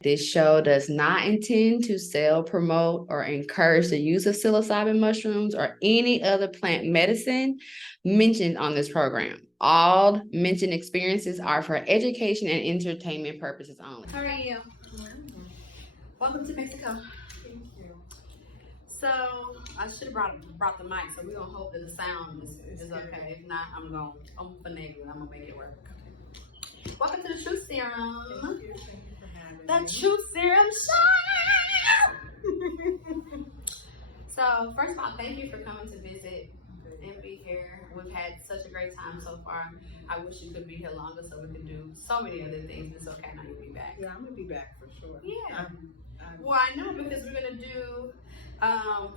This show does not intend to sell, promote, or encourage the use of psilocybin mushrooms or any other plant medicine mentioned on this program. All mentioned experiences are for education and entertainment purposes only. How are you? Welcome to Mexico. Thank you. So I should have brought the mic, so we're gonna hope that the sound is okay. If not, I'm finagle it. I'm gonna make it work. Okay. Welcome to the Truth Serum. Thank you for having The me. Truth Serum Show. So first of all, thank you for coming to visit and be here. We've had such a great time so far. I wish you could be here longer so we could do so many other things. It's okay, now you'll be back. Yeah, I'm gonna be back for sure. Yeah. Well, I know because we're gonna do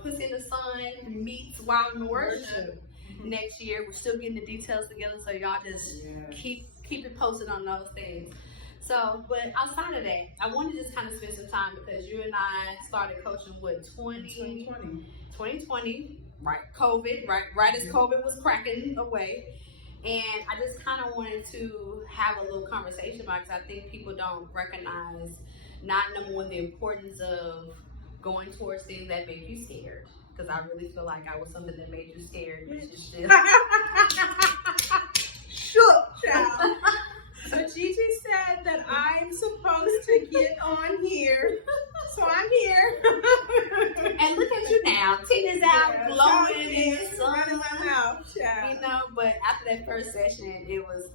Pussy in the Sun meets Wild in the Worship next year. We're still getting the details together, so y'all just keep it posted on those things. So, but outside of that, I want to just kind of spend some time because you and I started coaching 2020, right? COVID, right as COVID was cracking away. And I just kind of wanted to have a little conversation about it because I think people don't recognize, not number one, the importance of going towards things that make you scared. Because I really feel like I was something that made you scared, but you still shook, child. So Gigi said that I'm supposed to get on here, so I'm here. And look at you now, Tina's out glowing in the sun, running my mouth, child. you know. But after that first session, it was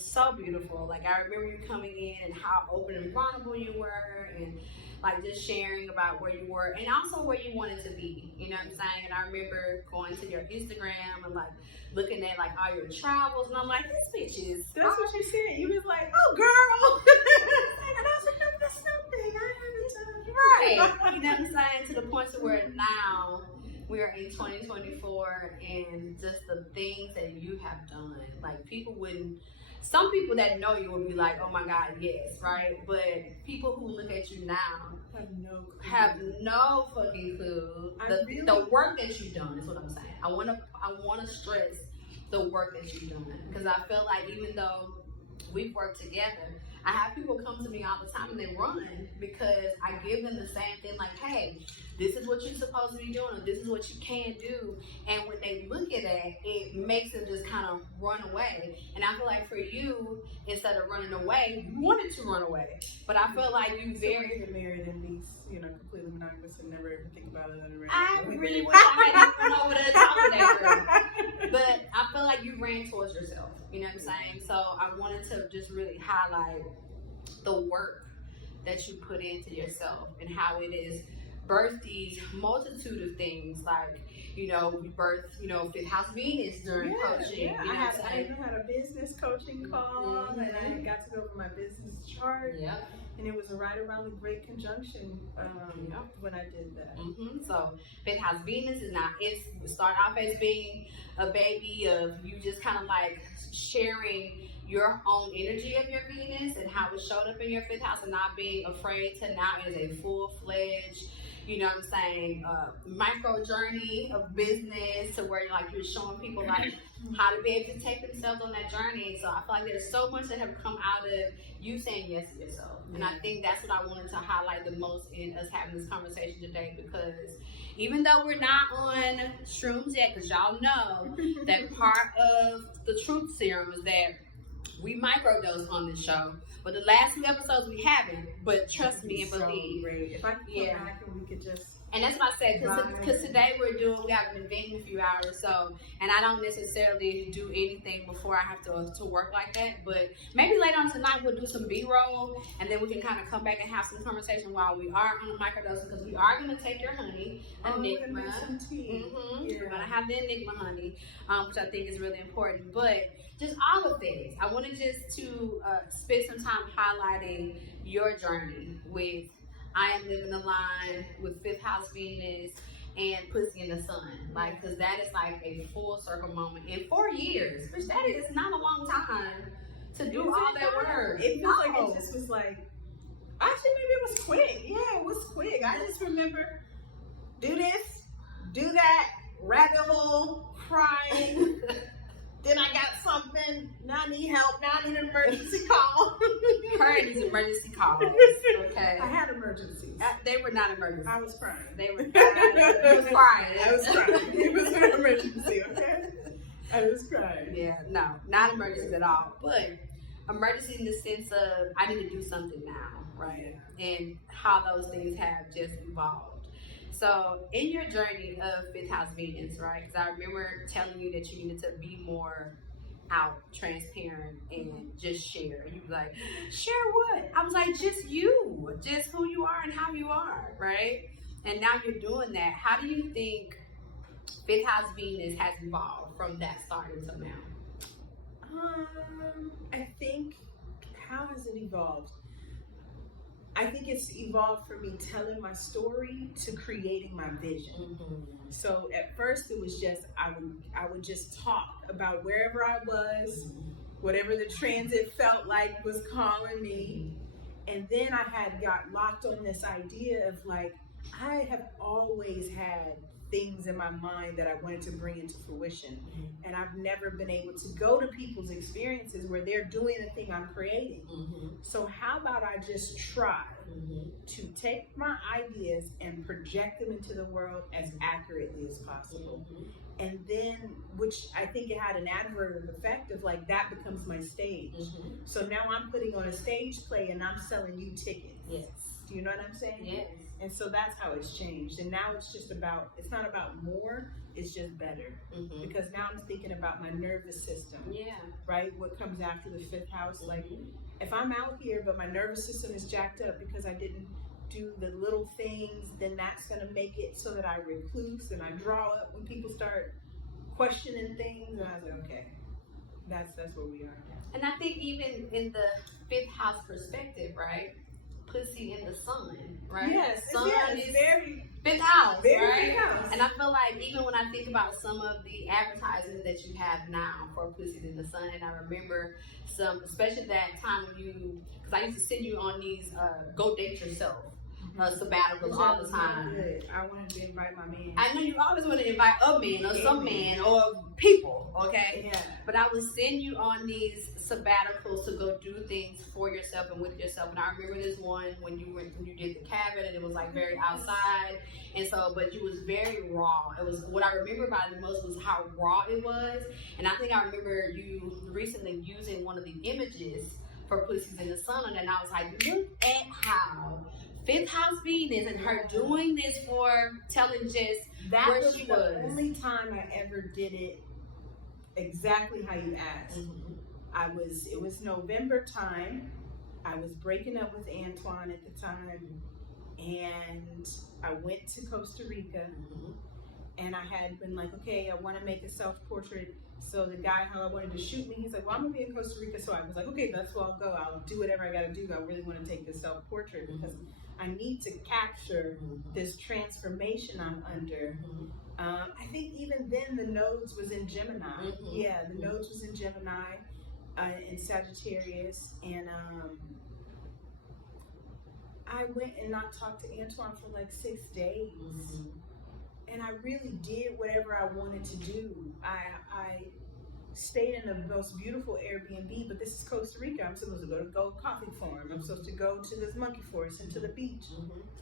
so beautiful. Like I remember you coming in and how open and vulnerable you were, and like just sharing about where you were and also where you wanted to be. You know what I'm saying? And I remember going to your Instagram and like looking at like all your travels, and I'm like, this bitch is. That's what you said. You was like, oh girl. And I was like, oh, that's something I haven't done. Right. You know what I'm saying? To the point to where now we are in 2024 and just the things that you have done. Like people wouldn't, some people that know you will be like, oh my God, yes, right? But people who look at you now have no fucking clue. The work that you've done is what I'm saying. I wanna stress the work that you've done. Because I feel like even though we've worked together, I have people come to me all the time and they run because I give them the same thing, like, hey, this is what you're supposed to be doing, or this is what you can do. And when they look at that, it makes them just kind of run away. And I feel like for you, instead of running away, you wanted to run away. But I feel like you very get married and be, completely monogamous and never ever think about it other. I really wish I hadn't even over to talk to that girl. But I feel like you ran towards yourself. You know what I'm saying? So I wanted to just really highlight the work that you put into yourself and how it is birthed these multitude of things. Like, we birthed, Fifth House Venus during coaching. Yeah. I even had a business coaching call, and I got to go over my business chart. Yep. And it was right around the Great Conjunction when I did that. So Fifth House Venus is now, it started off as being a baby of you just kind of like sharing your own energy of your Venus and how it showed up in your fifth house, and not being afraid to now is a full-fledged, micro journey of business to where you're showing people like how to be able to take themselves on that journey. So I feel like there's so much that have come out of you saying yes to yourself. And I think that's what I wanted to highlight the most in us having this conversation today, because even though we're not on shrooms yet, because y'all know that part of the Truth Serum is that we microdose on this show. But the last few episodes we haven't, but trust me and believe. If I could come back and we could just... And that's what I said, because today we have an event in a few hours, and I don't necessarily do anything before I have to work like that, but maybe later on tonight we'll do some B-roll, and then we can kind of come back and have some conversation while we are on the microdose, because we are going to take your honey, Enigma. We're going to make some tea. We're going to have the Enigma honey, which I think is really important, but just all the things. I wanted just to spend some time highlighting your journey with I Am Living the Line, with Fifth House Venus, and Pussy in the Sun. Because that is like a full circle moment in 4 years, which that is not a long time to do all that work. It feels like it just was like, actually maybe it was quick. Yeah, it was quick. I just remember do this, do that, rabbit hole, crying. then I got something, now I need help, now I need an emergency call. Her needs emergency calls. Okay. I had emergencies. They were not emergencies. I was crying. They were it was crying. I was crying. It was an emergency, okay? I was crying. Yeah, no, not emergencies at all. But emergency in the sense of I need to do something now, right? And how those things have just evolved. So in your journey of Fifth House meetings, right? Because I remember telling you that you needed to be more out, transparent, and just share. And you were like, share what? I was like, just you, just who you are and how you are, right? And now you're doing that. How do you think Fifth House Venus has evolved from that start until now? I think, how has it evolved? I think it's evolved from me telling my story to creating my vision. Mm-hmm. So at first it was just, I would just talk about wherever I was, whatever the transit felt like was calling me. And then I had got locked on this idea of like, I have always had things in my mind that I wanted to bring into fruition. And I've never been able to go to people's experiences where they're doing the thing I'm creating. So how about I just try to take my ideas and project them into the world as accurately as possible. And then, which I think it had an adverse effect of like, that becomes my stage. So now I'm putting on a stage play and I'm selling you tickets. Yes. Do you know what I'm saying? Yes. And so that's how it's changed. And now it's just about, it's not about more, it's just better. Because now I'm thinking about my nervous system. Yeah. Right? What comes after the fifth house. Like, if I'm out here, but my nervous system is jacked up because I didn't do the little things, then that's going to make it so that I recluse and I draw up when people start questioning things. And I was like, okay, that's where we are. And I think even in the fifth house perspective, right? Pussy in the sun, right? Yes, sun is is very fifth house, very right? fifth house. And I feel like even when I think about some of the advertisements that you have now for Pussies in the Sun, and I remember some, especially that time when you, because I used to send you on these go date yourself sabbaticals all the time. Good. I wanted to invite my man. I know you always want to invite a man or some man or people, okay? Yeah. But I would send you on these sabbaticals to go do things for yourself and with yourself. And I remember this one when you did the cabin and it was like very outside. And so, but you was very raw. It was, what I remember about it the most was how raw it was. And I think I remember you recently using one of the images for Pussies in the Sun. And I was like, look at how Fifth House Venus and her doing this for telling just that where was she the was. only time I ever did it exactly how you asked. It was November time. I was breaking up with Antoine at the time, and I went to Costa Rica, and I had been like, okay, I want to make a self-portrait. So the guy how I wanted to shoot me, he's like, well, I'm gonna be in Costa Rica. So I was like, okay, that's where I'll go. I'll do whatever I gotta do. I really want to take this self-portrait because I need to capture this transformation I'm under. I think even then the nodes was in Gemini. Yeah, the nodes was in Gemini, in Sagittarius, and I went and not talked to Antoine for like 6 days. And I really did whatever I wanted to do. I stayed in the most beautiful Airbnb, but this is Costa Rica. I'm supposed to go to Gold Coffee Farm. I'm supposed to go to this monkey forest and to the beach.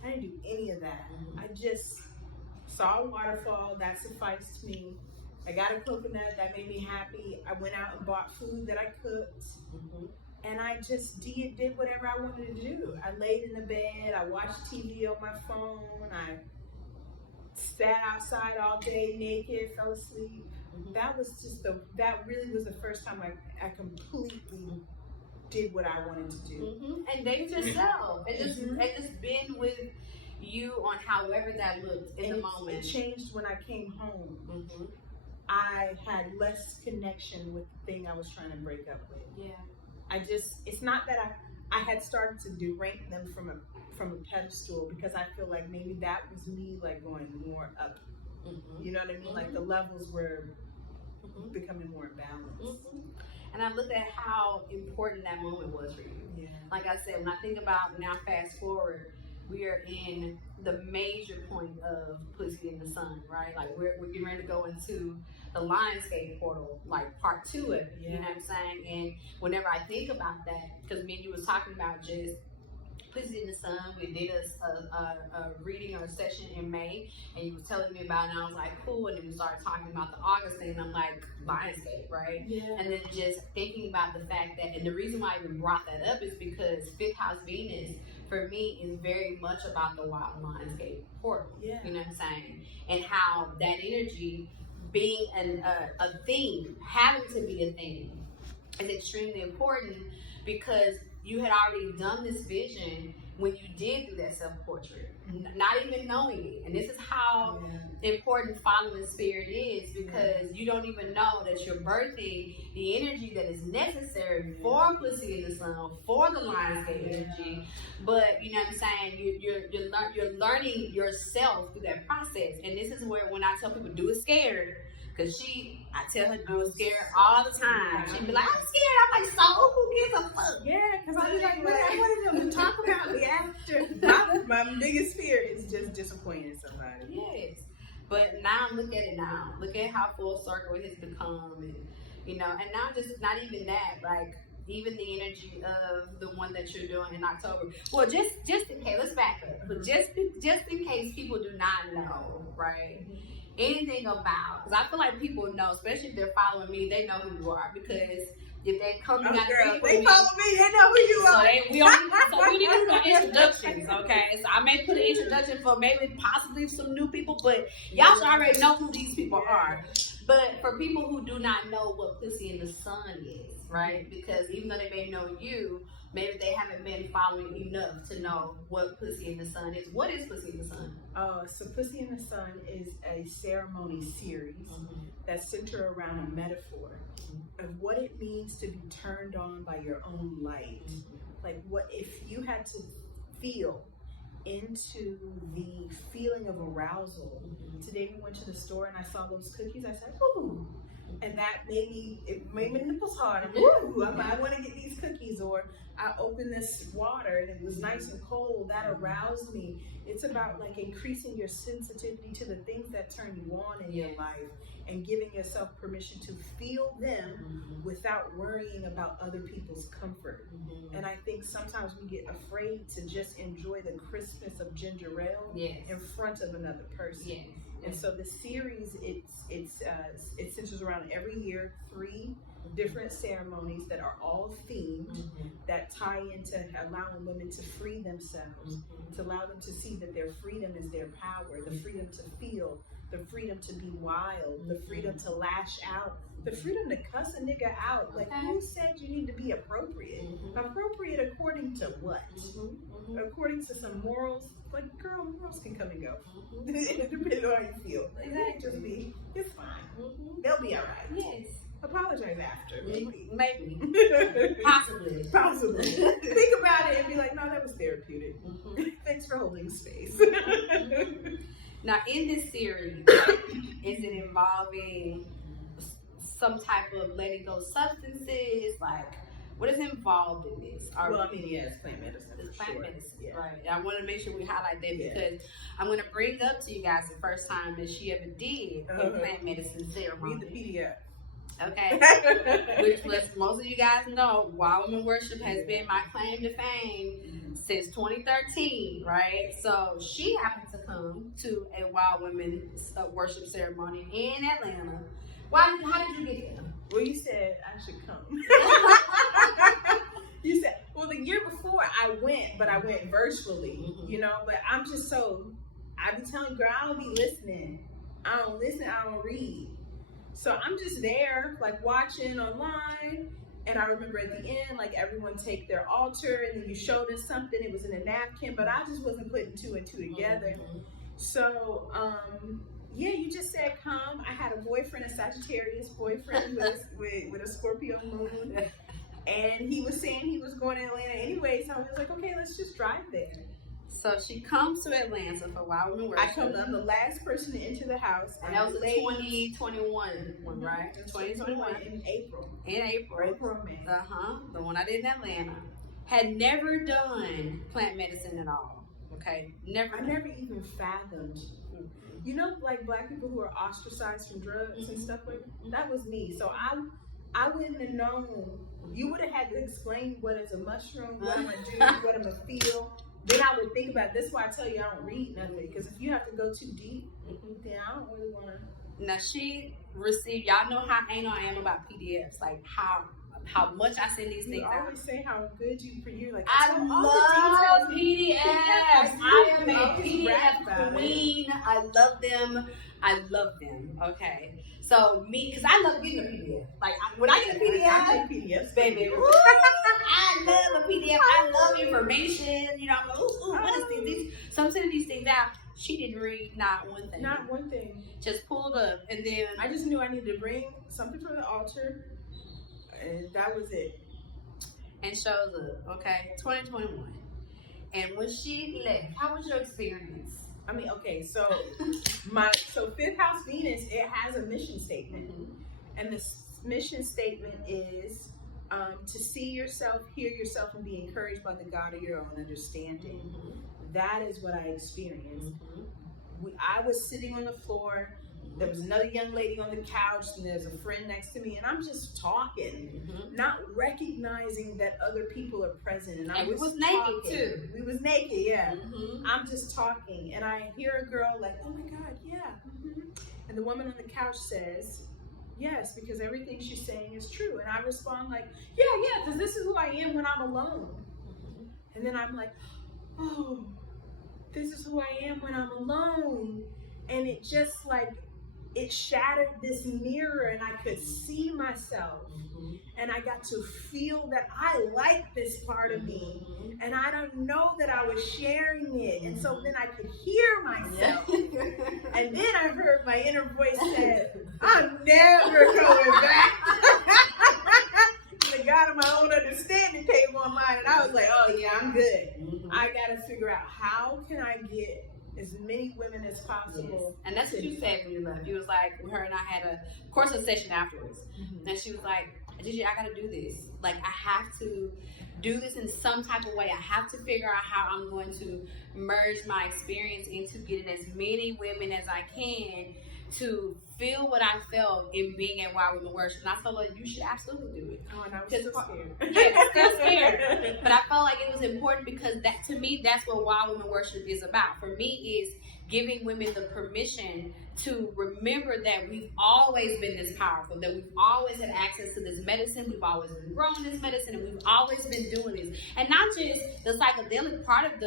I didn't do any of that. I just saw a waterfall. That sufficed me. I got a coconut. That made me happy. I went out and bought food that I cooked. And I just did whatever I wanted to do. I laid in the bed. I watched TV on my phone. I sat outside all day naked, fell asleep. That was just that really was the first time I completely did what I wanted to do. And date yourself. And just been with you on however that looked in the moment. It changed when I came home. I had less connection with the thing I was trying to break up with. Yeah. It's not that I had started to derank them from a pedestal, because I feel like maybe that was me like going more up. You know what I mean? Like the levels were becoming more balanced. And I looked at how important that moment was for you. Yeah. Like I said, when I think about now, fast forward, we are in the major point of Pussy in the Sun, right? Like we're getting ready to go into the Lionsgate portal, like part 2 of it. You know what I'm saying? And whenever I think about that, because me and you was talking about just Pussy in the Sun, we did a reading or a session in May, and you was telling me about it, and I was like, cool. And then we started talking about the August thing, and I'm like, Lionsgate, right? Yeah. And then just thinking about the fact that, and the reason why I even brought that up is because 5th house Venus, for me, is very much about the wild Lionsgate portal. Yeah. You know what I'm saying? And how that energy being a thing, having to be a thing, is extremely important, because you had already done this vision when you did do that self-portrait, not even knowing it. And this is how important following spirit is, because you don't even know that you're birthing the energy that is necessary for Pussy in the Sun, for the Lionsgate energy. But you know what I'm saying, you're learning yourself through that process. And this is where, when I tell people, do it scared, because I tell her to do it scared all the time. She'd be like, I'm scared. I'm like, so who gives a fuck? Yeah, because I be like, what I wanted them to talk about me after. My biggest fear is just disappointing somebody. Yes. But now look at it now. Look at how full circle it has become. And, you know, and now just not even that, like, even the energy of the one that you're doing in October. Well, just in case, let's back up. But just in case people do not know, right? Anything about, because I feel like people know, especially if they're following me, they know who you are, because if they come to they follow me, they know who you are. So we need to do no introductions, okay? So I may put an introduction for maybe possibly some new people, but y'all should already know who these people are. But for people who do not know what Pussy in the Sun is, right? Because even though they may know you, maybe they haven't been following enough to know what Pussy in the Sun is. What is Pussy in the Sun? So Pussy in the Sun is a ceremony series that's centered around a metaphor of what it means to be turned on by your own light. Like, what if you had to feel into the feeling of arousal. Today we went to the store and I saw those cookies. I said, ooh. And that made my nipples hard. I'm like, ooh, I want to get these cookies. Or I opened this water and it was nice and cold. That aroused me. It's about like increasing your sensitivity to the things that turn you on in your life and giving yourself permission to feel them without worrying about other people's comfort. And I think sometimes we get afraid to just enjoy the crispness of ginger ale in front of another person. And so the series, it centers around every year 3 different ceremonies that are all themed that tie into allowing women to free themselves, to allow them to see that their freedom is their power, the freedom to feel, the freedom to be wild, the freedom to lash out, the freedom to cuss a nigga out. Like, who said you need to be appropriate? Appropriate according to what? According to some morals. Like, girl, morals can come and go. Depending on how you feel. Like, that just be, it's fine. They'll be all right. Yes. Apologize after, maybe. Possibly. Think about it and be like, no, that was therapeutic. Thanks for holding space. Now, in this series, is it involving some type of letting go substances? Like, what is involved in this? Well, I mean, it's plant medicine. It's plant medicine, right? And I want to make sure we highlight that because I'm going to bring up to you guys the first time that she ever did a plant medicine ceremony. Read the PDF. Okay, which lets most of you guys know, Wild Women Worship has been my claim to fame since 2013, right? So she happened to come to a Wild Women Worship ceremony in Atlanta. How did you get there? Well, you said I should come. You said, well, the year before I went, but I went virtually, you know, but I'm just I be telling you, girl, I don't be listening. I don't listen, I don't read. So I'm just there, like watching online. And I remember at the end, like everyone take their altar and then you showed us something. It was in a napkin, but I just wasn't putting 2 and 2 together. So, yeah, you just said come. I had a boyfriend, a Sagittarius boyfriend with a Scorpio moon. And he was saying he was going to Atlanta anyway. So I was like, okay, let's just drive there. So she comes to Atlanta for Wild Women Worship. I'm the last person to enter the house. And that was the 2021 one, right? 2021. In April. April, May. The one I did in Atlanta. Had never done plant medicine at all, Okay, I never. never even fathomed. You know, like black people who are ostracized from drugs and stuff like that was me. So I wouldn't have known. You would have had to explain what is a mushroom, what I'm gonna do, what I'm gonna feel. Then I would think about it. That's why I tell you I don't read nothing, because if you have to go too deep, then I don't really want to. Now she received. Y'all know how anal I am about PDFs. Like how much I send these things You out. always say how good you're like. I love PDFs. I am a PDF queen. I love them. I love them. Okay. So me, because I love getting a PDF. Like when I get a PDF, I take PDFs, baby. I love a PDF. I love information. You know, what is this? So I'm sending these things out. She didn't read not one thing. Not one thing. Just pulled up, and then I just knew I needed to bring something from the altar, and that was it. And shows up. Okay, 2021. And when she left, how was your experience? I mean, okay, so Fifth House Venus, it has a mission statement, and the mission statement is to see yourself, hear yourself, and be encouraged by the God of your own understanding. That is what I experienced. I was sitting on the floor. There was another young lady on the couch, and there's a friend next to me, and I'm just talking, not recognizing that other people are present. And we was naked too. We was naked, yeah. I'm just talking, and I hear a girl like, "Oh my God, yeah." And the woman on the couch says, "Yes," because everything she's saying is true. And I respond like, "Yeah, because this is who I am when I'm alone." And then I'm like, "Oh, this is who I am when I'm alone." And it just like, it shattered this mirror, and I could see myself, and I got to feel that I like this part of me, and I don't know that I was sharing it, and so then I could hear myself, and then I heard my inner voice said, "I'm never going back." The God of my own understanding came online, and I was like, "Oh yeah, I'm good. I got to figure out how can I get as many women as possible." Yes. And that's what you said when you left. You was like, her and I had a session afterwards. And she was like, "Gigi, I gotta do this. Like, I have to do this in some type of way. I have to figure out how I'm going to merge my experience into getting as many women as I can to feel what I felt in being at Wild Women Worship." And I told her, "You should absolutely do it." Oh, and I was still scared. Yeah, still scared. But I felt like it was important because that, to me, that's what Wild Women Worship is about. For me, is giving women the permission to remember that we've always been this powerful, that we've always had access to this medicine, we've always been growing this medicine, and we've always been doing this. And not just the psychedelic part of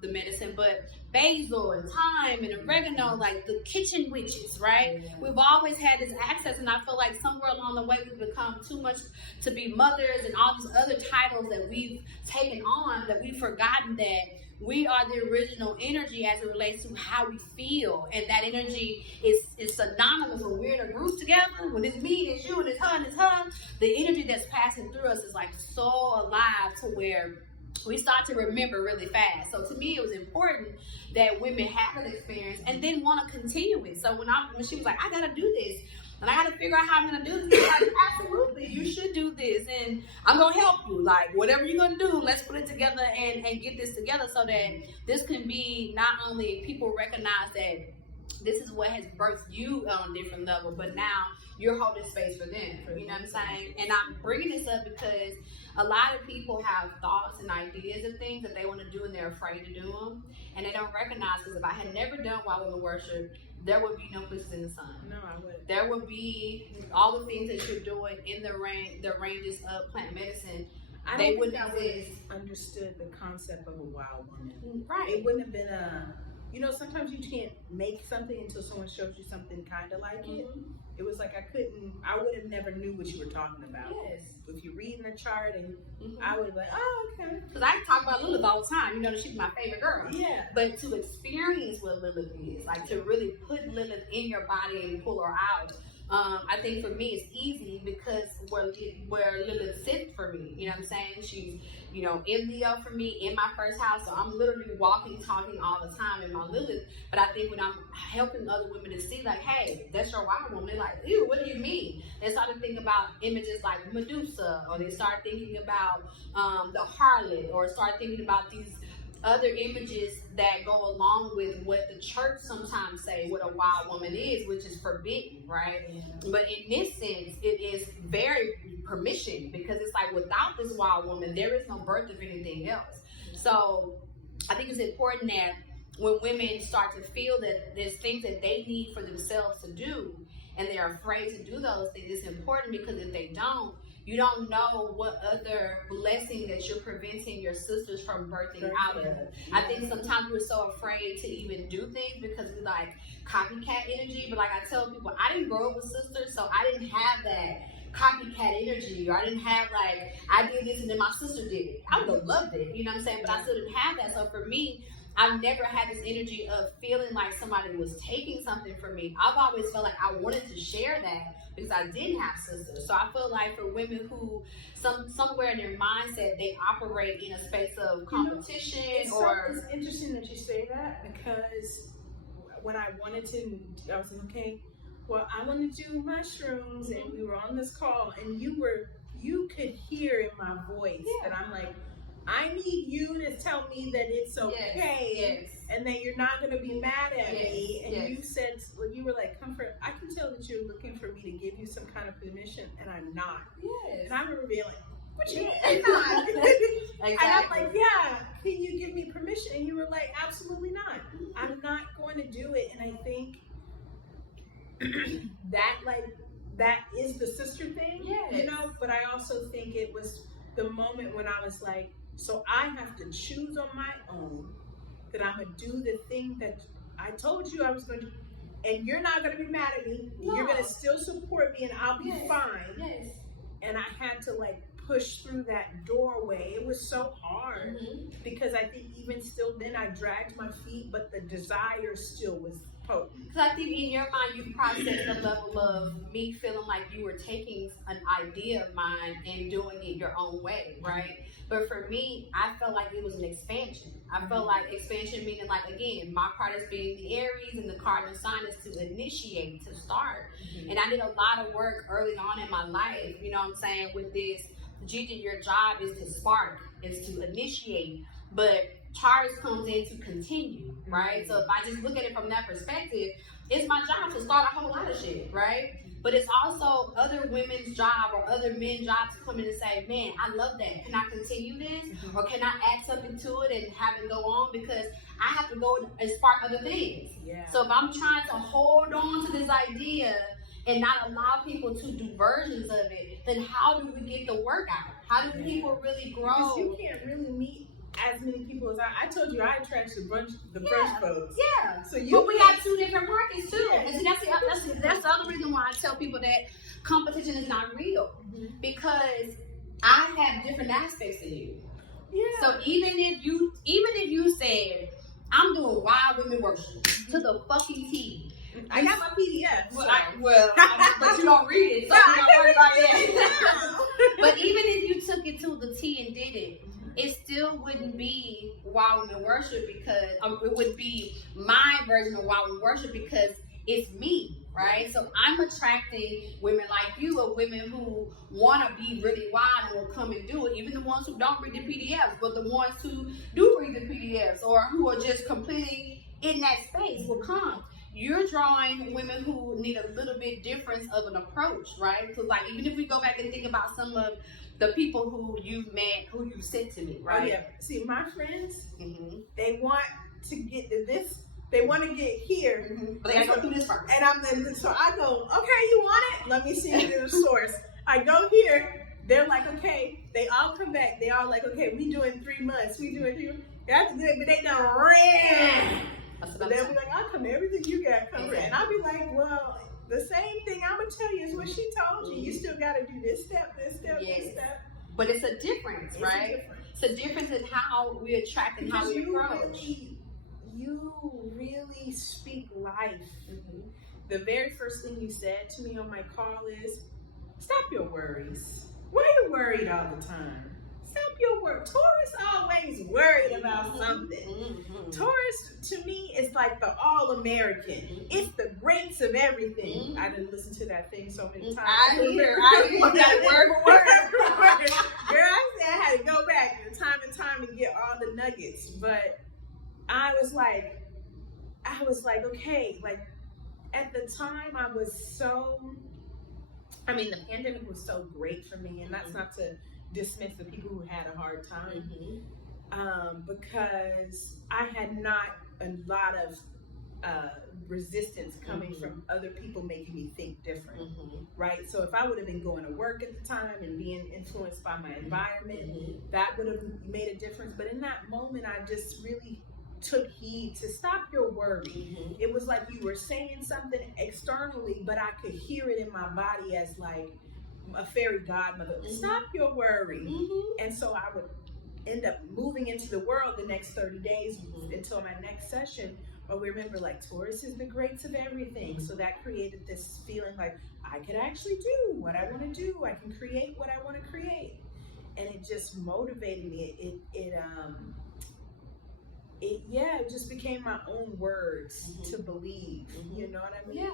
the medicine, but basil and thyme and oregano, like the kitchen witches, right? Yeah. We've always had this access, and I feel like somewhere along the way we've become too much to be mothers and all these other titles that we've taken on, that we've forgotten that we are the original energy as it relates to how we feel, and that energy is synonymous when we're in a group together. When it's me, it's you, and it's her, and it's her. The energy that's passing through us is like so alive to where we start to remember really fast. So to me, it was important that women have an experience and then want to continue it. So when she was like, "I gotta do this, and I gotta figure out how I'm gonna do this," I'm like, "Absolutely, you should do this, and I'm gonna help you. Like, whatever you're gonna do, let's put it together and get this together so that this can be not only people recognize that this is what has birthed you on a different level, but now you're holding space for them." You know what I'm saying? And I'm bringing this up because a lot of people have thoughts and ideas of things that they want to do, and they're afraid to do them, and they don't recognize, because if I had never done Wild Women Worship, there would be no Places in the Sun. No, I wouldn't. There would be all the things that you're doing in the ranges of plant medicine. They wouldn't have understood the concept of a wild woman. Right. It wouldn't have been sometimes you can't make something until someone shows you something kind of like it. It was like I would have never knew what you were talking about. Yes. If you're reading the chart, and I would be like, "Oh, okay." Because I talk about Lilith all the time. You know that she's my favorite girl. Yeah. But to experience what Lilith is, like to really put Lilith in your body and pull her out, I think for me it's easy because where Lilith sits for me, you know what I'm saying? She's, in Leo for me, in my first house, so I'm literally walking, talking all the time in my Lilith. But I think when I'm helping other women to see, like, "Hey, that's your wild woman," they're like, "Ew, what do you mean?" They start to think about images like Medusa, or they start thinking about the harlot, or start thinking about these other images that go along with what the church sometimes say what a wild woman is, which is forbidden, right? Yeah. But in this sense, it is very permission, because it's like without this wild woman, there is no birth of anything else. So I think it's important that when women start to feel that there's things that they need for themselves to do, and they're afraid to do those things, it's important, because if they don't, you don't know what other blessing that you're preventing your sisters from birthing out of. I think sometimes we're so afraid to even do things because we like copycat energy. But like I tell people, I didn't grow up with sisters, so I didn't have that copycat energy, or I didn't have like, I did this and then my sister did it. I would have loved it, you know what I'm saying? But I still didn't have that. So for me, I've never had this energy of feeling like somebody was taking something from me. I've always felt like I wanted to share that because I didn't have sisters. So I feel like for women who somewhere in their mindset, they operate in a space of competition, it's interesting that you say that, because when I wanted to, I was like, okay, well, I want to do mushrooms, and we were on this call, and you could hear in my voice that I'm like, I need you to tell me that it's okay, and that you're not going to be mad at me. And you said, well, you were like, comfort, I can tell that you're looking for me to give you some kind of permission, and I'm not. And I remember being like, what you mean not? And I'm like, yeah, can you give me permission? And you were like, absolutely not. I'm not going to do it. And I think that is the sister thing, you know, but I also think it was the moment when I was like, so I have to choose on my own that I'm going to do the thing that I told you I was going to do. And you're not going to be mad at me. No. You're going to still support me, and I'll be fine. And I had to like push through that doorway. It was so hard because I think even still then I dragged my feet, but the desire still was potent. Because I think in your mind you processed the level of me feeling like you were taking an idea of mine and doing it your own way, right? But for me, I felt like it was an expansion. I felt like expansion meaning, like, again, my card is being the Aries, and the cardinal sign is to initiate, to start. And I did a lot of work early on in my life, you know what I'm saying, with this. Gigi, your job is to spark, is to initiate, but Taurus comes in to continue, right? So if I just look at it from that perspective, it's my job to start a whole lot of shit, right? But it's also other women's job or other men's job to come in and say, man, I love that. Can I continue this? Or can I add something to it and have it go on? Because I have to go and spark other things. So if I'm trying to hold on to this idea and not allow people to do versions of it, then how do we get the work out? How do people really grow? Because you can't really meet as many people as I told you. I attract the brunch folks. So but we got two different markets too. And see, that's the other reason why I tell people that competition is not real. Because I have different aspects of you. So even if you said, I'm doing wild women worship to the fucking T. I got my PDF. But you don't read it, so you don't worry about that. But even if you took it to the T and did it, it still wouldn't be wild women worship, because it would be my version of wild women worship, because it's me, right? So I'm attracting women like you, or women who want to be really wild and will come and do it. Even the ones who don't read the PDFs, but the ones who do read the PDFs, or who are just completely in that space will come. You're drawing women who need a little bit different of an approach, right? So like, even if we go back and think about some of the people who you've met, who you've sent to me, right? See, my friends, they want to get to this. They want to get here, but they gotta go through this first. And so I go, okay, you want it? Let me see you to the source. I go here. They're like, okay. They all come back. They all like, okay, we doing 3 months. We doing 3 months. That's good, but they done ran. So they'll be like, I'll come everything you got covered. And I'll be like, well, the same thing I'm going to tell you is what she told you. You still got to do this step, this step, this step. But it's a difference, right? It's a difference in how we attract and how we approach. You really speak life. The very first thing you said to me on my call is, stop your worries. Why are you worried all the time? Stop your work. Taurus always worried about something. Taurus to me is like like the all-American. It's the greats of everything. I didn't listen to that thing so many times. I hear that word for word. Girl, I said I had to go back time and time to get all the nuggets. But I was like, okay, like at the time I was so, I mean, the pandemic was so great for me, and that's not to dismiss the people who had a hard time, because I had not a lot of resistance coming from other people making me think different, right? So if I would have been going to work at the time and being influenced by my environment, that would have made a difference. But in that moment, I just really took heed to stop your worry. It was like you were saying something externally, but I could hear it in my body as like a fairy godmother. Stop your worry. And so I would end up moving into the world the next 30 days until my next session. But remember, like, Taurus is the greats of everything. So that created this feeling like I could actually do what I want to do. I can create what I want to create. And it just motivated me. It just became my own words to believe. You know what I mean?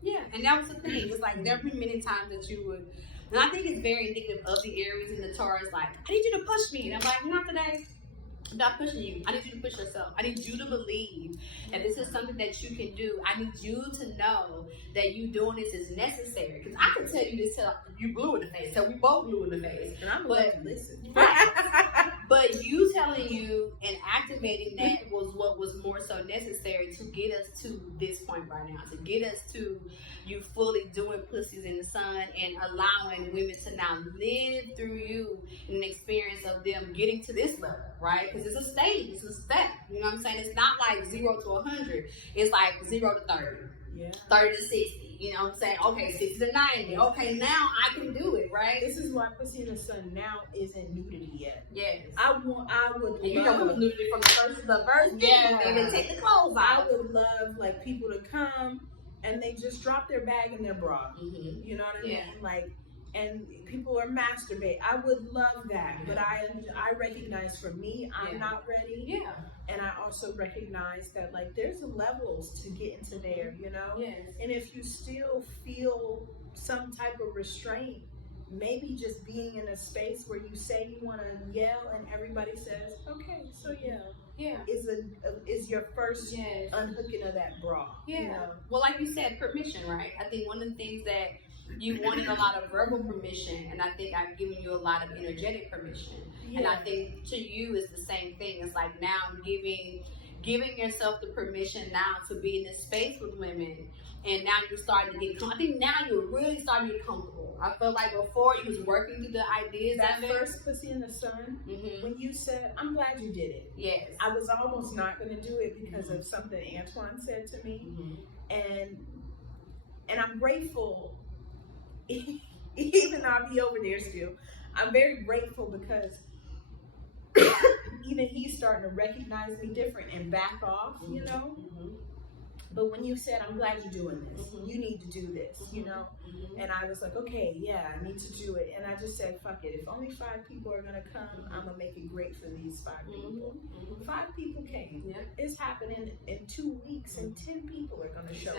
Yeah. And that was the thing. It's like there have been many times that you would, and I think it's very indicative of the Aries and the Taurus, like, I need you to push me. And I'm like, not today. I'm not pushing you. I need you to push yourself. I need you to believe that this is something that you can do. I need you to know that you doing this is necessary. Because I can tell you this till you blue in the face. So we both blue in the face. And I'm going to listen. Right. But you telling you and activating that was what was more so necessary to get us to this point right now. To get us to you fully doing Pussies in the Sun and allowing women to now live through you in an experience of them getting to this level, right? Because it's a stage, it's a step. You know what I'm saying? It's not like 0 to 100. It's like 0 to 30. 30 to 60. You know what I'm saying? Okay, 60 to 90. Okay, now I can do it, right? This is why Pussy in the Sun now isn't nudity yet. Yes. I would. And you know, it was nudity from the first Yeah. They didn't take the clothes off. I would love like people to come and they just drop their bag in their bra. You know what I mean? Like, and people are masturbate. I would love that, but I recognize for me, I'm not ready. Yeah. And I also recognize that like there's levels to get into there, you know? Yes. And if you still feel some type of restraint, maybe just being in a space where you say you want to yell and everybody says, okay, so is your first unhooking of that bra. Yeah. You know? Well, like you said, permission, right? I think one of the things that you wanted a lot of verbal permission, and I think I've given you a lot of energetic permission. And I think to you is the same thing. It's like now giving yourself the permission now to be in this space with women, and now you're starting to get. I think now you're really starting to get comfortable. I feel like before you was working through the ideas. That first Pussy in the Sun, when you said, "I'm glad you did it." Yes, I was almost not going to do it because of something Antoine said to me, and I'm grateful. Even though I'll be over there still, I'm very grateful because even he's starting to recognize me different and back off, you know. But when you said, I'm glad you're doing this, you need to do this, you know. And I was like, okay, yeah, I need to do it. And I just said, fuck it. If only 5 people are going to come, I'm going to make it great for these 5 people. 5 people came. It's happening in 2 weeks, and 10 people are going to show up.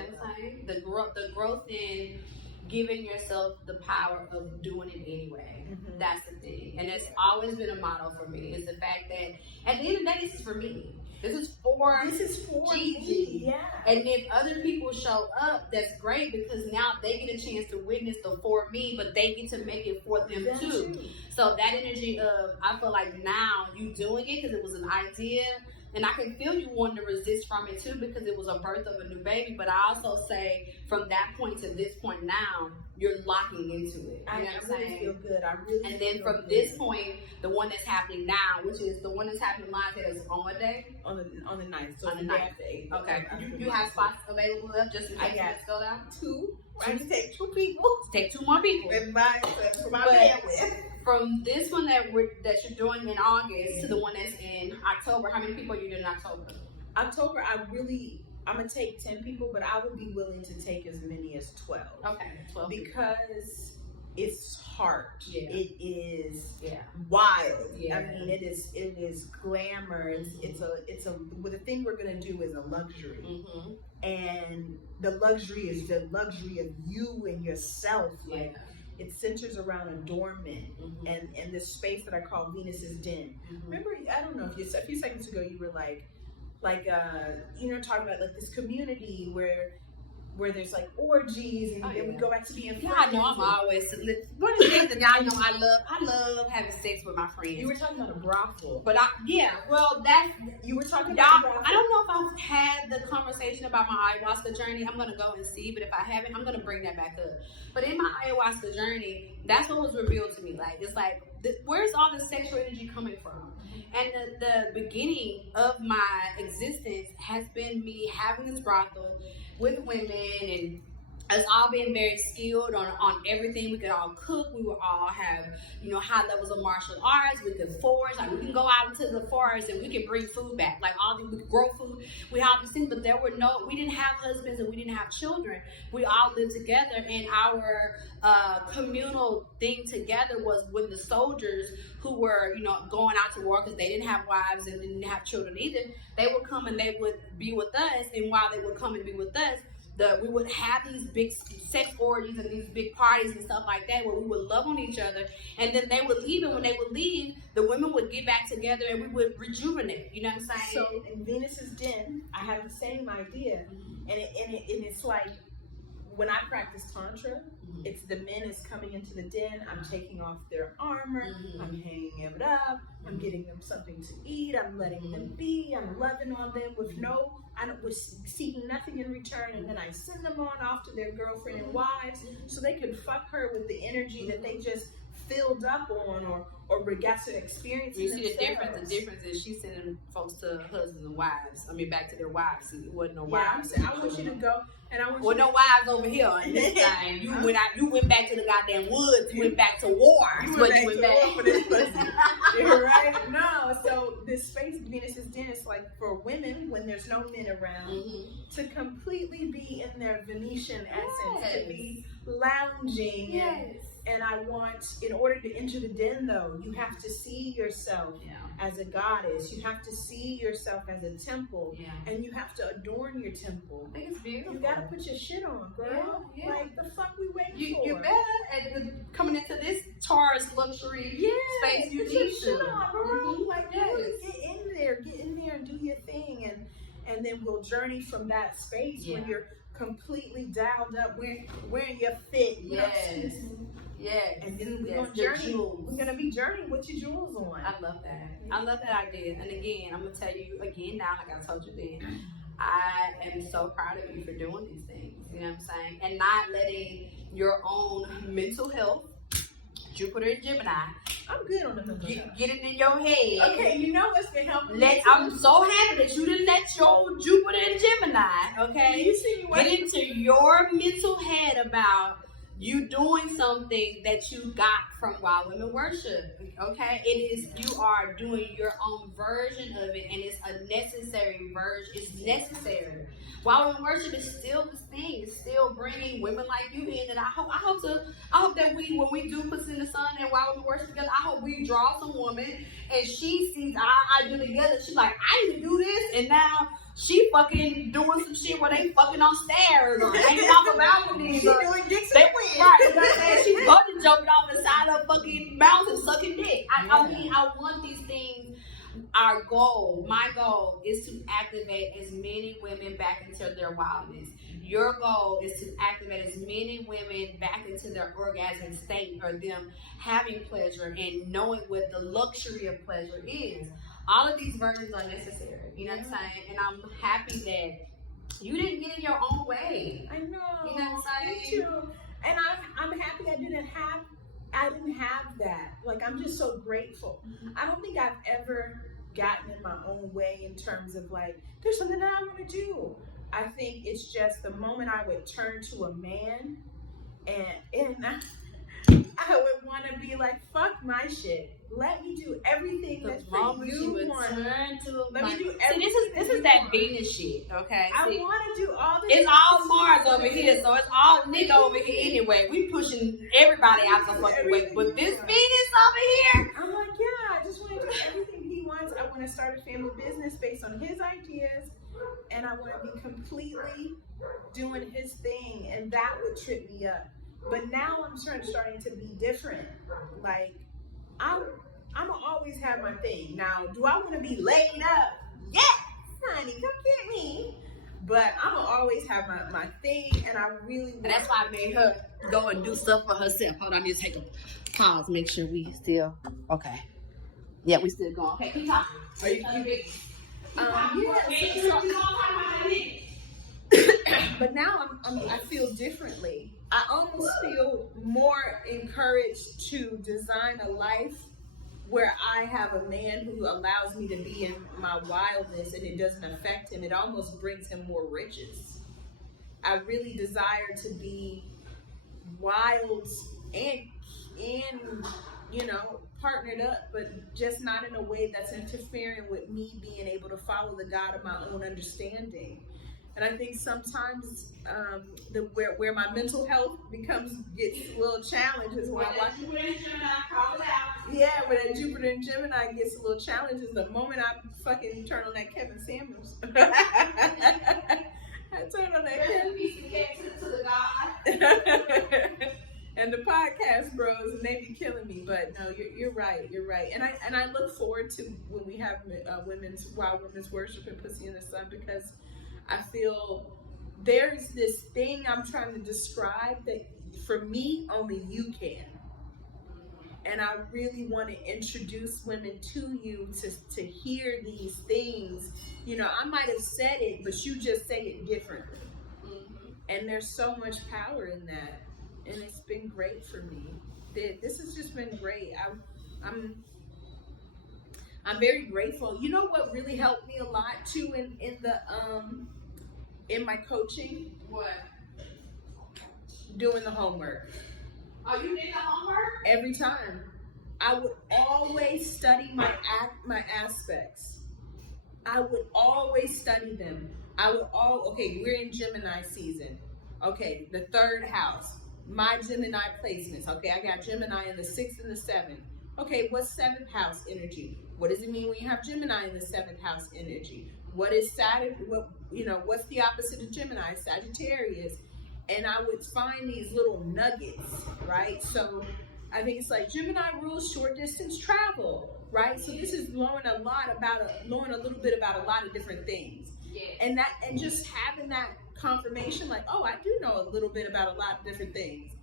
The growth in giving yourself the power of doing it anyway. That's the thing. And it's always been a motto for me, is the fact that at the end of the day, this is for me. This is for Gigi. Yeah. And if other people show up, that's great, because now they get a chance to witness the for me, but they get to make it for them too. So that energy of, I feel like now you doing it because it was an idea. And I can feel you wanting to resist from it too, because it was a birth of a new baby. But I also say from that point to this point now, you're locking into it. You know what I'm saying? Feel good. I really. And then from this point, the one that's happening now, which is the one that's happening live, is on what day? On the 9th. So on the 9th. Okay. You have spots available left just in case you go down? 2. I just take 2 people. Take 2 more people. And my bandwidth. From this one that you're doing in August to the one that's in October, how many people are you doing in October? October, I'm gonna take 10 people, but I would be willing to take as many as 12. Okay, 12. Because it's heart. Yeah. It is Yeah. wild. Yeah. I mean, it is glamour. It's a well, the thing we're gonna do is a luxury, Mm-hmm. and the luxury is the luxury of you and yourself. Like, it centers around adornment, Mm-hmm. and this space that I call Venus's Den. Mm-hmm. Remember, I don't know if a few seconds ago you were like you know, talking about like this community where there's like orgies and then we go back to being friends. Yeah, I know I'm always one of the things that y'all know I love having sex with my friends. You were talking about a brothel. But you were talking y'all, about a brothel. I don't know if I've had the conversation about my ayahuasca journey. I'm gonna go and see, but if I haven't, I'm gonna bring that back up. But in my ayahuasca journey, that's what was revealed to me. Like, it's like, where's all the sexual energy coming from? And the beginning of my existence has been me having this brothel with women, and us all being very skilled on everything. We could all cook. We would all have, you know, high levels of martial arts. We could forage. Like, we can go out into the forest and we can bring food back. Like, we could grow food. We have these things, but we didn't have husbands and we didn't have children. We all lived together, and our communal thing together was when the soldiers who were, you know, going out to war because they didn't have wives and didn't have children either, they would come and they would be with us. And while they would come and be with us, we would have these big sex orgies and these big parties and stuff like that where we would love on each other, and then they would leave, and when they would leave, the women would get back together and we would rejuvenate. You know what I'm saying? So in Venus's Den, I have the same idea, and it's like when I practice Tantra, it's the men is coming into the den, I'm taking off their armor, I'm hanging it up, I'm getting them something to eat, I'm letting them be, I'm loving on them with seeking nothing in return, and then I send them on off to their girlfriend and wives so they could fuck her with the energy that they just filled up on or got to experience. You see the difference? The difference is she's sending folks to husbands and wives. I mean, back to their wives. It wasn't no wives. Yeah, I want you to go, and I want you to... no wives over here in this thing. You went back to the goddamn woods. You went back to war. You went back for this pussy. You're right. No, so this space, Venus's Den, is like for women when there's no men around to completely be in their Venetian essence, to be lounging. Yes. And I want, in order to enter the den, though, you have to see yourself as a goddess. You have to see yourself as a temple, and you have to adorn your temple. I think it's beautiful. You gotta put your shit on, girl. Yeah. Like, the fuck we waiting for? You better, coming into this Taurus luxury space, you put need your shit to. on, girl. Like, Yes. get in there and do your thing, and then we'll journey from that space when you're completely dialed up, wearing your fit. Yes. Yes. And then we're gonna journey. We're gonna be journeying with your jewels on. I love that. I love that idea. And again, I'm gonna tell you again now, like I told you then, I am so proud of you for doing these things. You know what I'm saying? And not letting your own mental health, Jupiter and Gemini, I'm good on the mental health. Get it in your head. Okay, you know what's gonna help me? I'm so happy that you didn't let your Jupiter and Gemini, okay, you see me get into your mental head about you doing something that you got from Wild Women Worship, okay? You are doing your own version of it, and it's a necessary version. It's necessary. Wild Women Worship is still this thing. It's still bringing women like you in, and I hope that when we do Puts in the Sun and Wild Women Worship together, I hope we draw some woman, and she sees our idea together. She's like, I need to do this, and now she fucking doing some shit where they fucking on stairs or hanging off of balconies. She doing dicks and queens. Right, you know what I'm saying? She's fucking jumping off the side of fucking mountains sucking dick. I mean, I want these things. My goal is to activate as many women back into their wildness. Your goal is to activate as many women back into their orgasmic state, or them having pleasure and knowing what the luxury of pleasure is. All of these versions are necessary. You know what I'm saying? And I'm happy that you didn't get in your own way. I know. You know what I'm saying? Me too. And I'm happy I didn't have that. Like, I'm just so grateful. I don't think I've ever gotten in my own way in terms of like, there's something that I want to do. I think it's just the moment I would turn to a man and I would want to be like, fuck my shit. Let me do everything that you want. Let me do everything. See, this is that Venus shit, okay? I want to do all this. It's all Mars over here, so it's all nigga over here anyway. We pushing everybody out the fucking way. But this Venus over here, I'm like, yeah, I just want to do everything he wants. I want to start a family business based on his ideas, and I want to be completely doing his thing, and that would trip me up. But now I'm starting to be different. Like, I'm gonna always have my thing. Now, do I want to be laid up? Yes, honey, come get me. But I'm gonna always have my thing, and I really. And that's why I made her go and do stuff for herself. Hold on, I need to take a pause. Make sure we still okay. Yeah, we still going. Okay, keep talking. Are you? But now I feel differently. I almost feel more encouraged to design a life where I have a man who allows me to be in my wildness and it doesn't affect him. It almost brings him more riches. I really desire to be wild and you know, partnered up, but just not in a way that's interfering with me being able to follow the God of my own understanding. And I think sometimes where my mental health gets a little challenged is when I watch Jupiter and Gemini call it out. Yeah, when that Jupiter and Gemini gets a little challenged is the moment I fucking turn on that Kevin Samuels. I turn on that Kevin to the God. And the podcast bros, and they be killing me. But no, you're right. You're right. And I look forward to when we have women's worship and Pussy in the Sun, because I feel there's this thing I'm trying to describe that for me, only you can. And I really want to introduce women to you to hear these things. You know, I might have said it, but you just say it differently. Mm-hmm. And there's so much power in that. And it's been great for me. This has just been great. I'm very grateful. You know what really helped me a lot too in my coaching? What? Doing the homework. Oh, you did the homework? Every time. I would always study my aspects. I would always study them. Okay, we're in Gemini season. Okay, the third house. My Gemini placements. Okay, I got Gemini in the 6th and the 7th. Okay, what's 7th house energy? What does it mean when you have Gemini in the 7th house energy? What is Saturn? What's the opposite of Gemini? Sagittarius. And I would find these little nuggets, right? So I think it's like Gemini rules short distance travel, right? So this is learning a little bit about a lot of different things. Yeah. And just having that confirmation, like, oh, I do know a little bit about a lot of different things,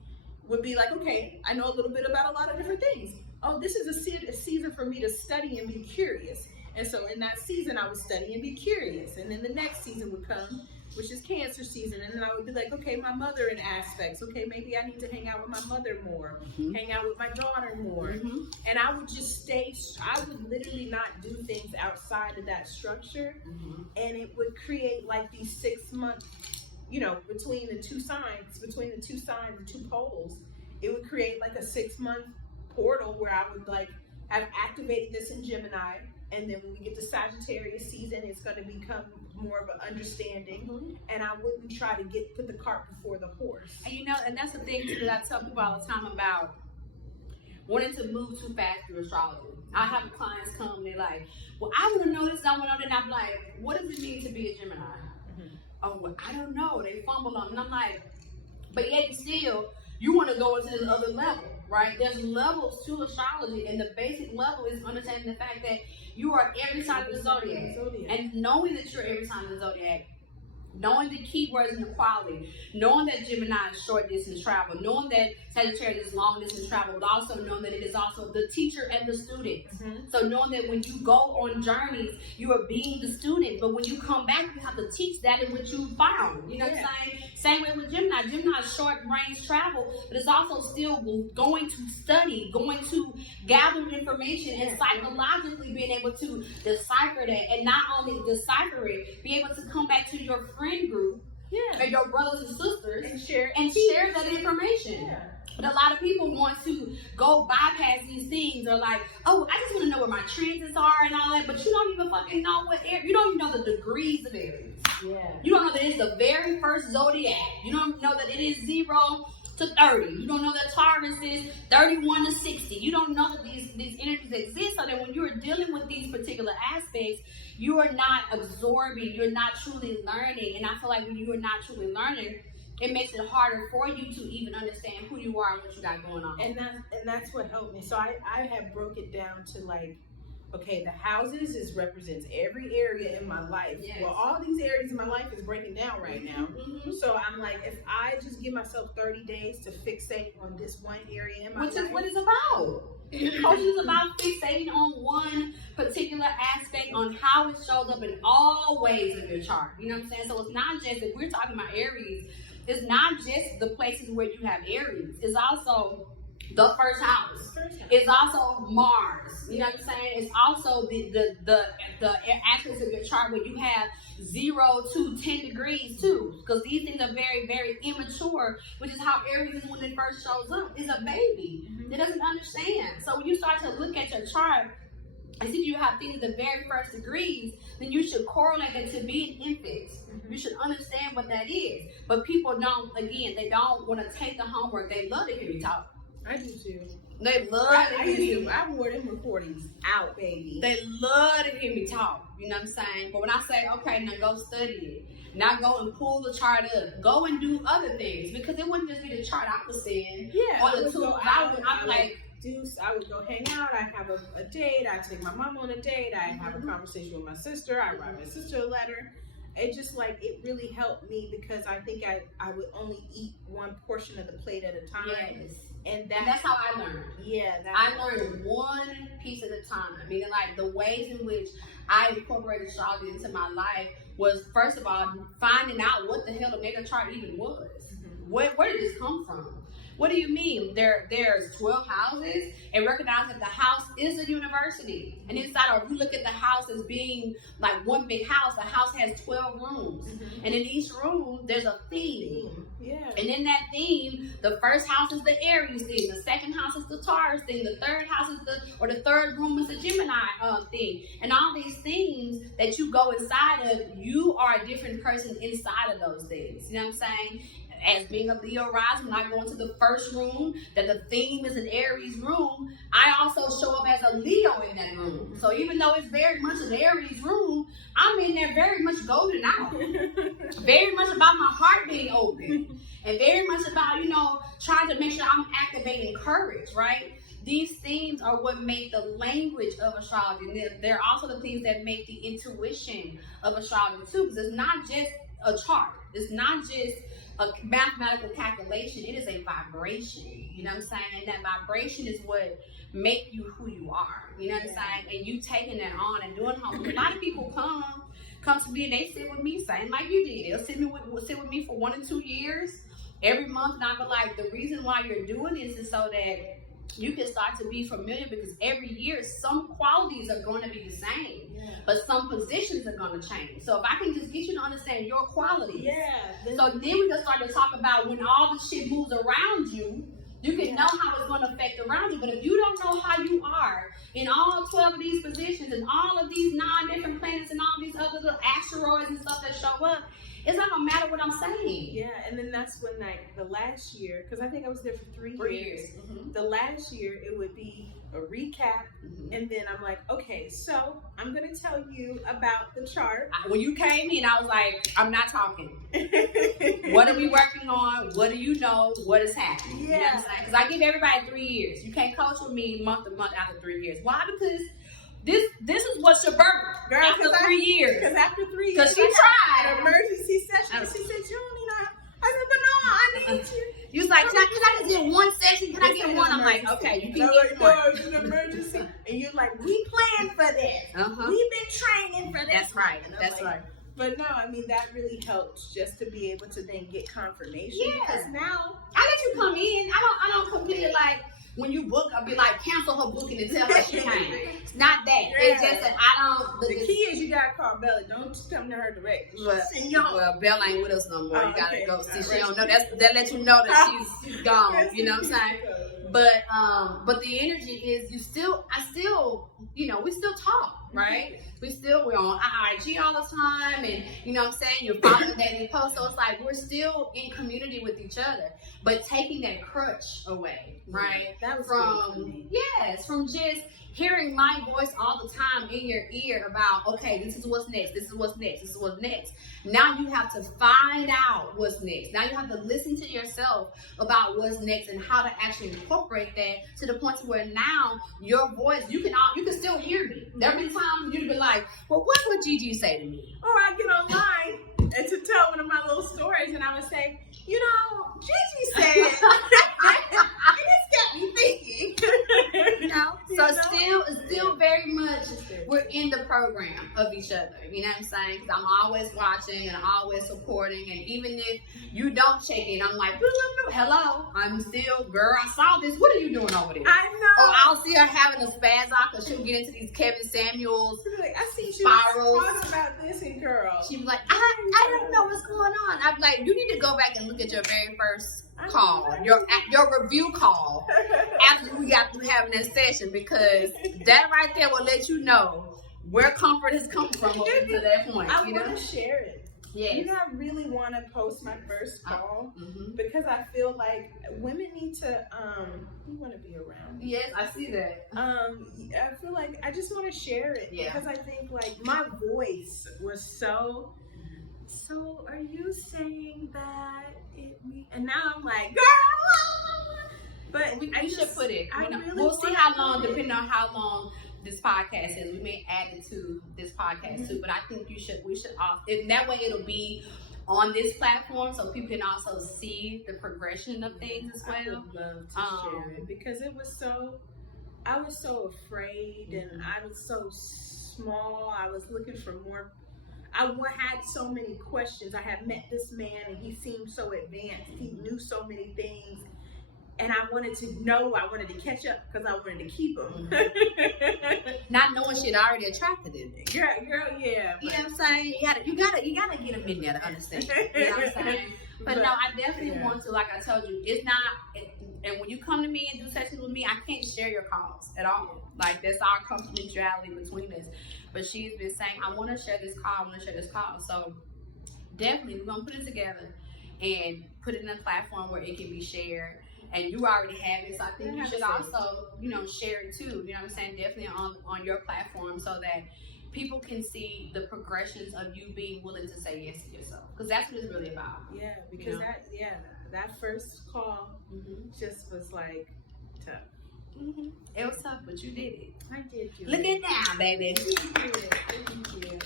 would be like, okay, I know a little bit about a lot of different things. Oh, this is a season for me to study and be curious. And so in that season, I would study and be curious. And then the next season would come, which is Cancer season. And then I would be like, okay, my mother in aspects. Okay, maybe I need to hang out with my mother more, hang out with my daughter more. Mm-hmm. And I would just I would literally not do things outside of that structure. Mm-hmm. And it would create like these 6 months, between the two signs, the two poles, it would create like a 6-month portal where I would like have activated this in Gemini. And then when we get to Sagittarius season, it's going to become more of an understanding. Mm-hmm. And I wouldn't try to put the cart before the horse. And that's the thing too that I tell people all the time about wanting to move too fast through astrology. I have clients come, they're like, well, I want to know this, I want to know that. And I'm like, what does it mean to be a Gemini? Mm-hmm. Oh, well, I don't know. They fumble on. And I'm like, but yet still, you want to go into this other level, right? There's levels to astrology, and the basic level is understanding the fact that you are every sign of the zodiac. And knowing that you're every sign of the zodiac, knowing the keywords and the quality, knowing that Gemini is short distance travel, knowing that Sagittarius is long distance travel, but also knowing that it is also the teacher and the student. Mm-hmm. So knowing that when you go on journeys, you are being the student, but when you come back, you have to teach that in what you found. You know what I'm saying? Same way with Gemini. Gemini is short range travel, but it's also still going to study, going to gather information, and psychologically being able to decipher that, and not only decipher it, be able to come back to your friend group and your brothers and sisters and share that information. Yeah. But a lot of people want to go bypass these things, or like, oh, I just want to know where my transits are and all that, but you don't even fucking know you don't even know the degrees of Aries. Yeah. You don't know that it's the very first zodiac. You don't know that it is 0 to 30. You don't know that Taurus is 31 to 60. You don't know that these energies exist, so that when you're dealing with these particular aspects, you are not absorbing, you're not truly learning. And I feel like when you are not truly learning, it makes it harder for you to even understand who you are and what you got going on. And that's what helped me. So I have broke it down to like, okay, the houses represents every area in my life. Yes. Well, all these areas in my life is breaking down right now. Mm-hmm. So I'm like, if I just give myself 30 days to fixate on this one area in my life. Which is what it's about. Coaching is about fixating on one particular aspect, on how it shows up in all ways of your chart. You know what I'm saying? So it's not just, if we're talking about Aries, it's not just the places where you have Aries. It's also the first house. It's also Mars. You know what I'm saying? It's also the aspects of your chart where you have 0 to 10 degrees too. Because these things are very, very immature, which is how Aries is when it first shows up. It's a baby. Mm-hmm. It doesn't understand. So when you start to look at your chart, and see you have things at the very first degrees, then you should correlate that to being infants. Mm-hmm. You should understand what that is. But people don't, again, they don't want to take the homework. They love to hear me talk. I do too. They love to hear me. I wore them recordings out, baby. They love to hear me talk. You know what I'm saying? But when I say, okay, now go study it. Now go and pull the chart up. Go and do other things. Because it wouldn't just be the chart I was seeing. Yeah. Or the tools I would go hang out. I have a date. I take my mom on a date. I have a conversation with my sister. I write my sister a letter. It just like, it really helped me because I think I would only eat one portion of the plate at a time. Yes. And that's how I learned. Yeah. I learned one piece at a time. Meaning like the ways in which I incorporated astrology into my life was, first of all, finding out what the hell the natal chart even was. Mm-hmm. Where did this come from? What do you mean? There's 12 houses, and recognize that the house is a university. And inside, or if you look at the house as being like one big house, the house has 12 rooms. Mm-hmm. And in each room, there's a theme. Yeah. And in that theme, the first house is the Aries theme, the second house is the Taurus theme, the third house is the third room is the Gemini theme. And all these themes that you go inside of, you are a different person inside of those things. You know what I'm saying? As being a Leo rising, when I go into the first room, that the theme is an Aries room, I also show up as a Leo in that room. So even though it's very much an Aries room, I'm in there very much golden out. Very much about my heart being open. And very much about, trying to make sure I'm activating courage, right? These themes are what make the language of astrology. They're also the things that make the intuition of astrology too. Because it's not just a chart. It's not just a mathematical calculation. It is a vibration. You know what I'm saying? And that vibration is what make you who you are. You know what I'm saying? And you taking that on and doing homework. A lot of people come to me and they sit with me, same like you did. They'll sit with me for 1 or 2 years, every month. And I'll be like, the reason why you're doing this is so that you can start to be familiar, because every year some qualities are going to be the same, but some positions are going to change. So if I can just get you to understand your qualities, so then we can start to talk about when all the shit moves around you, you can know how it's going to affect around you. But if you don't know how you are in all 12 of these positions and all of these 9 different planets and all these other little asteroids and stuff that show up, it's not gonna matter what I'm saying. Yeah, and then that's when, like, the last year, because I think I was there for 3 years. Mm-hmm. The last year, it would be a recap, and then I'm like, okay, so I'm gonna tell you about the chart. When you came in, I was like, I'm not talking. What are we working on? What do you know? What is happening? You know what I'm saying? Because I give everybody 3 years. You can't coach with me month to month after 3 years. Why? Because this is what's your birth. Girl, after 3 years. Because after 3 years, because she tried an emergency session. She said, "You don't need no." I said, "But no, I need you." You was like, can I just get one session? Can I get one? I'm like, okay, you can get one. No, it's an emergency. And you're like, we planned for this. We've been training for this. That's right. That's right. But no, I mean, that really helps just to be able to then get confirmation. Yeah. Because now I let you come in. I don't completely like when you book, I'll be like, cancel her booking and tell her she can't. It's not that. It's just that I don't. The key is you gotta call Bella. Don't come to her directly. Well, Bella ain't with us no more. You gotta go see. She don't know. That lets you know that she's gone. You know what I'm saying? But the energy is we still talk, right? We're on IG all the time, and you know what I'm saying, you're following the daily post, so it's like we're still in community with each other, but taking that crutch away, right? That was from just hearing my voice all the time in your ear about, okay, this is what's next, this is what's next, this is what's next. Now you have to find out what's next. Now you have to listen to yourself about what's next and how to actually incorporate that to the point where now your voice, you can still hear me. There have been times you'd be like, well, what would Gigi say to me? Or I get online and to tell one of my little stories, and I would say, you know, Gigi said, and it's got me thinking. You know, so still very much we're in the program of each other. You know what I'm saying? Because I'm always watching and always supporting, and even if you don't check in, I'm like, hello, I'm still, girl, I saw this. What are you doing over there? I know. Or I'll see her having a spaz out because she'll get into these Kevin Samuels like, I see spirals. Talking about this, and girl, She'd be like, I don't know what's going on. I'd be like, you need to go back and look at your very first call, your review call after we got through having that session, because that right there will let you know where comfort has come from up to that point. I want to share it. Yes. You know, I really want to post my first call because I feel like women need to we want to be around. Yes, I see that. I feel like I just want to share it because I think like my voice was so are you saying that and now I'm like, girl, but we should put it. We'll see how long, depending on how long this podcast is. We may add it to this podcast too, but I think we should also, if that way it'll be on this platform so people can also see the progression of things as well. I would love to share it because I was so afraid and I was so small. I was looking for more. I had so many questions. I had met this man and he seemed so advanced. He knew so many things. And I wanted to know, I wanted to catch up because I wanted to keep him. Not knowing she'd already attracted him. Girl, yeah. You know what I'm saying? You gotta get him in there to understand. You know what I'm saying? But no, I definitely want to, like I told you, it's not, and when you come to me and do sessions with me, I can't share your calls at all. Like, that's our confidentiality between us. But she's been saying, I want to share this call, So definitely, we're going to put it together and put it in a platform where it can be shared. And you already have it, so I think you should also, share it too. You know what I'm saying? Definitely on your platform so that people can see the progressions of you being willing to say yes to yourself. Because that's what it's really about. Yeah, because that first call just was like tough. It was tough, but you did it. I did. Look at now, baby. Thank you.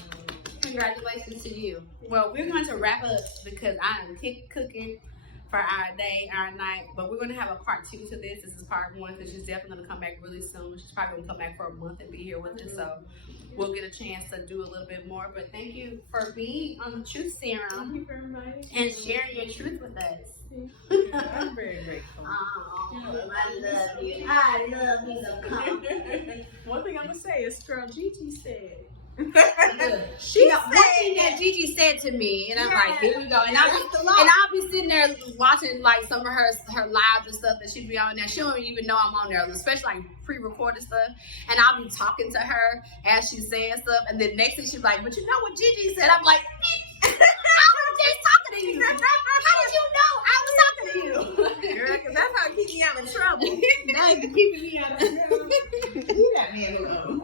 Congratulations to you. Well, we're going to wrap up because I am cooking for our day, our night, but we're going to have a part 2 to this. This is part 1 because she's definitely going to come back really soon. She's probably going to come back for a month and be here with us, so we'll get a chance to do a little bit more. But thank you for being on the Truth Serum. Thank you very much. And sharing your truth with us. I'm very grateful. Oh, I love you. I love you some comment. One thing I'm going to say is, girl, Gigi said. One thing that Gigi said to me, and I'm like, here we go. And I'll be sitting there watching like some of her lives and stuff that she be on there. She don't even know I'm on there, especially like pre-recorded stuff. And I'll be talking to her as she's saying stuff. And then next thing she's like, but you know what Gigi said? I'm like, I was just talking to you. How did you know I was talking to you? Girl, because that's how it keeps me out of trouble. Now you're keeping me out of trouble. Leave that man alone.